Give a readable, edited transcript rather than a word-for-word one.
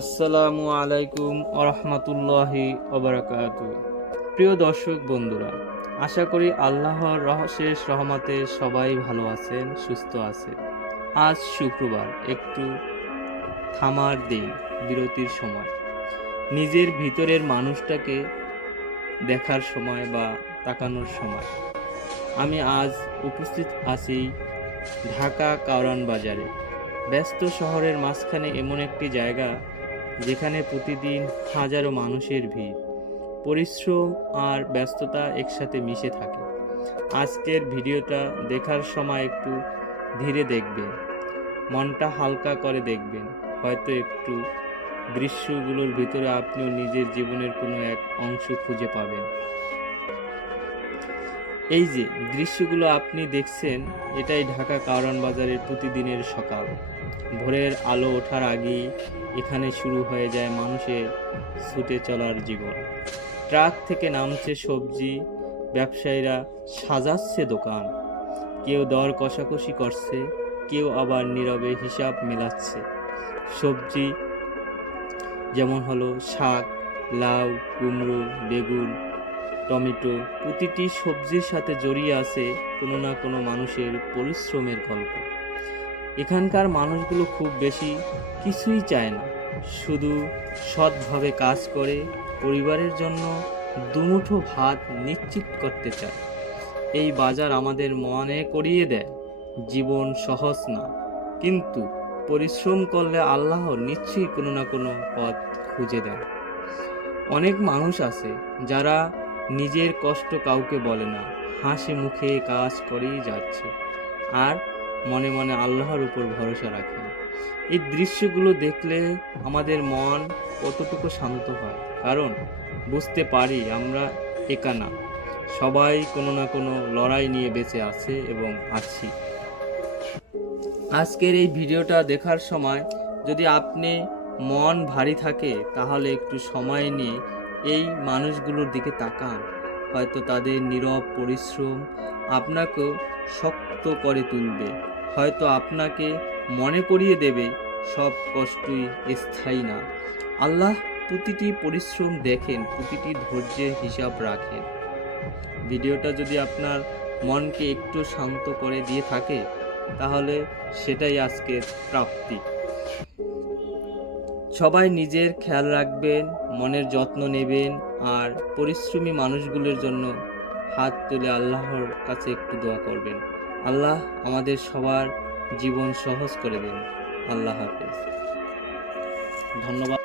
আসসালামু আলাইকুম ওরহমতুল্লাহি ওবারাকাতু। প্রিয় দর্শক বন্ধুরা, আশা করি আল্লাহর শেষ রহমতে সবাই ভালো আছেন, সুস্থ আছেন। আজ শুক্রবার, একটু থামার দিন, বিরতির সময়, নিজের ভিতরের মানুষটাকে দেখার সময় বা তাকানোর সময়। আমি আজ উপস্থিত আছি ঢাকা কারওয়ান বাজারে, ব্যস্ত শহরের মাঝখানে এমন একটি জায়গা যেখানে প্রতিদিন হাজারো মানুষের ভিড়, পরিশ্রম আর ব্যস্ততা একসাথে মিশে থাকে। আজকের ভিডিওটা দেখার সময় একটু ধীরে দেখবেন, মনটা হালকা করে দেখবেন। হয়তো একটু দৃশ্যগুলোর ভিতরে আপনিও নিজের জীবনের কোনো এক অংশ খুঁজে পাবেন। এই যে দৃশ্যগুলো আপনি দেখছেন, এটাই ঢাকা কারওয়ান বাজারের প্রতিদিনের সকাল। ভোরের আলো ওঠার আগেই এখানে শুরু হয়ে যায় মানুষের ছুটে চলার জীবন। ট্রাক থেকে নামছে সবজি, ব্যবসায়ীরা সাজাচ্ছে দোকান, কেউ দর কষাকষি করছে, কেউ আবার নীরবে হিসাব মেলাচ্ছে। সবজি যেমন হলো শাক, লাউ, কুমড়ো, বেগুন, টমেটো, প্রতিটি সবজির সাথে জড়িয়ে আছে কোনো না কোনো মানুষের পরিশ্রমের গল্প। এখানকার মানুষগুলো খুব বেশি কিছুই চায় না, শুধু সৎভাবে কাজ করে পরিবারের জন্য দুমুঠো ভাত নিশ্চিত করতে চায়। এই বাজার আমাদের মনে করিয়ে দেয়, জীবন সহজ না, কিন্তু পরিশ্রম করলে আল্লাহ নিশ্চয়ই কোনো না কোনো পথ খুঁজে দেন। অনেক মানুষ আছে যারা নিজের কষ্ট কাউকে বলে না, হাসি মুখে কাজ করেই যাচ্ছে আর মনে মনে আল্লাহর উপর ভরসা রাখেন। এই দৃশ্যগুলো দেখলে আমাদের মন কতটুকু শান্ত হয়, কারণ বুঝতে পারি আমরা একা না, সবাই কোনো না কোনো লড়াই নিয়ে বেঁচে আছে এবং আছি। আজকের এই ভিডিওটা দেখার সময় যদি আপনি মন ভারী থাকে, তাহলে একটু সময় নিয়ে এই মানুষগুলোর দিকে তাকান। হয়তো তাদের নীরব পরিশ্রম আপনাকেও শক্ত করে তুলবে, হয়তো আপনাকে মনে করিয়ে দেবে সব কষ্টই স্থায়ী না। আল্লাহ প্রতিটি পরিশ্রম দেখেন, প্রতিটি ধৈর্যের হিসাব রাখেন। ভিডিওটা যদি আপনার মনকে একটু শান্ত করে দিয়ে থাকে, তাহলে সেটাই আজকের প্রাপ্তি। সবাই নিজের খেয়াল রাখবেন, মনের যত্ন নেবেন, আর পরিশ্রমী মানুষগুলোর জন্য হাত তুলে আল্লাহর কাছে একটু দোয়া করবেন। আল্লাহ আমাদের সবার জীবন সহজ করে দেন। আল্লাহ হাফেজ। ধন্যবাদ।